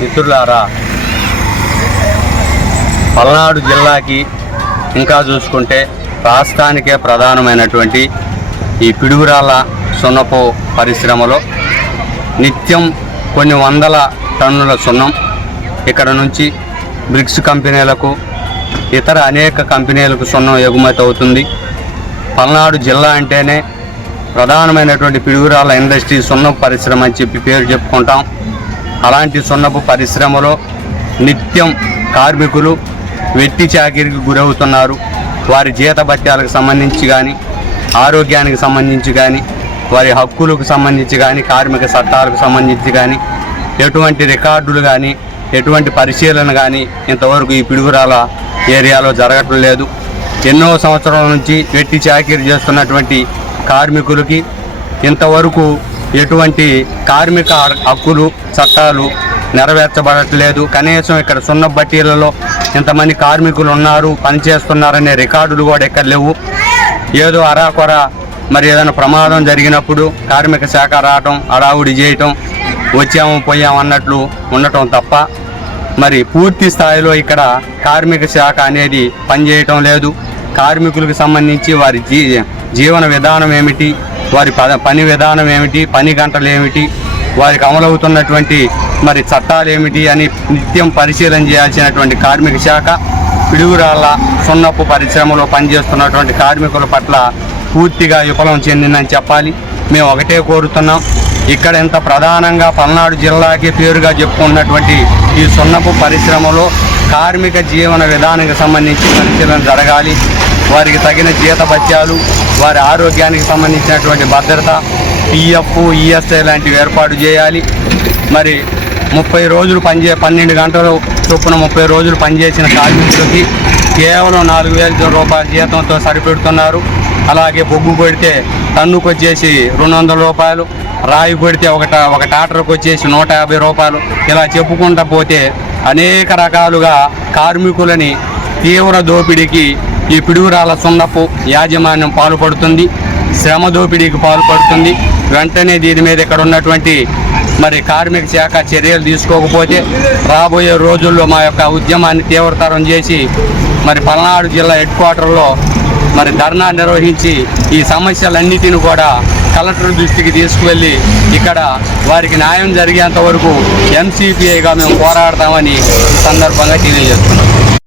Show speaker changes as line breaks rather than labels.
మిత్రులారా పల్నాడు జిల్లాకి ఇంకా చూసుకుంటే రాష్ట్రానికే ప్రధానమైనటువంటి ఈ పిడుగురాళ్ళ సున్నపు పరిశ్రమలో నిత్యం కొన్ని వందల టన్నుల సున్నం ఇక్కడ నుంచి బ్రిక్స్ కంపెనీలకు ఇతర అనేక కంపెనీలకు సున్నం ఎగుమతి అవుతుంది. పల్నాడు జిల్లా అంటేనే ప్రధానమైనటువంటి పిడుగురాల ఇండస్ట్రీ సున్నపు పరిశ్రమ అని చెప్పి పేరు చెప్పుకుంటాం. అలాంటి సున్నపు పరిశ్రమలో నిత్యం కార్మికులు వెట్టి చాకిరికి గురవుతున్నారు. వారి జీతభత్యాలకు సంబంధించి కానీ ఆరోగ్యానికి సంబంధించి కానీ వారి హక్కులకు సంబంధించి కానీ కార్మిక చట్టాలకు సంబంధించి కానీ ఎటువంటి రికార్డులు కానీ ఎటువంటి పరిశీలన కానీ ఇంతవరకు ఈ పిడుగురాల ఏరియాలో జరగటం లేదు. ఎన్నో సంవత్సరాల నుంచి వెట్టి చాకిరి చేస్తున్నటువంటి కార్మికులకి ఇంతవరకు ఎటువంటి కార్మిక హక్కులు చట్టాలు నెరవేర్చబడట్లేదు. కనీసం ఇక్కడ సున్న బట్టీలలో ఇంతమంది కార్మికులు ఉన్నారు పనిచేస్తున్నారనే రికార్డులు కూడా ఇక్కడ లేవు. ఏదో అరాకొర మరి ఏదైనా ప్రమాదం జరిగినప్పుడు కార్మిక శాఖ రావటం అడావుడి చేయటం వచ్చాము పోయాము అన్నట్లు ఉండటం తప్ప మరి పూర్తి స్థాయిలో ఇక్కడ కార్మిక శాఖ అనేది పనిచేయటం లేదు. కార్మికులకు సంబంధించి వారి జీ జీవన విధానం ఏమిటి? వారి ప పని విధానం ఏమిటి పని గంటలు ఏమిటి వారికి అమలవుతున్నటువంటి మరి చట్టాలు ఏమిటి అని నిత్యం పరిశీలన చేయాల్సినటువంటి కార్మిక శాఖ పిడుగురాళ్ళ సున్నపు పరిశ్రమలో పనిచేస్తున్నటువంటి కార్మికుల పట్ల పూర్తిగా విఫలం చెందిందని చెప్పాలి. మేము ఒకటే కోరుతున్నాం. ఇక్కడ ఇంత ప్రధానంగా పల్నాడు జిల్లాకి పేరుగా చెప్పుకున్నటువంటి ఈ సున్నపు పరిశ్రమలో కార్మిక జీవన విధానానికి సంబంధించి పరిశీలన జరగాలి. వారికి తగిన జీతభత్యాలు వారి ఆరోగ్యానికి సంబంధించినటువంటి భద్రత పిఎఫ్ ఈఎస్ఐ లాంటివి ఏర్పాటు చేయాలి. మరి ముప్పై రోజులు పనిచే పన్నెండు గంటలు చొప్పున ముప్పై రోజులు పనిచేసిన కార్మికులకి కేవలం నాలుగు వేల రూపాయల జీతంతో సరిపెడుతున్నారు. అలాగే బొగ్గు కొడితే టన్నుకు వచ్చేసి రెండు వందల రూపాయలు రాయి కొడితే ఒక ఒక టాటర్కి వచ్చేసి నూట యాభై రూపాయలు. ఇలా చెప్పుకుంటా పోతే అనేక రకాలుగా కార్మికులని తీవ్ర దోపిడీకి ఈ పిడుగురాల సున్నపు యాజమాన్యం పాల్పడుతుంది. శ్రమ దోపిడీకి పాల్పడుతుంది. వెంటనే దీని మీద ఇక్కడ ఉన్నటువంటి మరి కార్మిక శాఖ చర్యలు తీసుకోకపోతే రాబోయే రోజుల్లో మా యొక్క ఉద్యమాన్ని తీవ్రతరం చేసి మరి పల్నాడు జిల్లా హెడ్ క్వార్టర్లో మరి ధర్నా నిర్వహించి ఈ సమస్యలన్నిటిని కూడా కలెక్టర్ దృష్టికి తీసుకువెళ్ళి ఇక్కడ వారికి న్యాయం జరిగేంత వరకు ఎంసీపీఐగా మేము పోరాడతామని సందర్భంగా తెలియజేస్తున్నాం.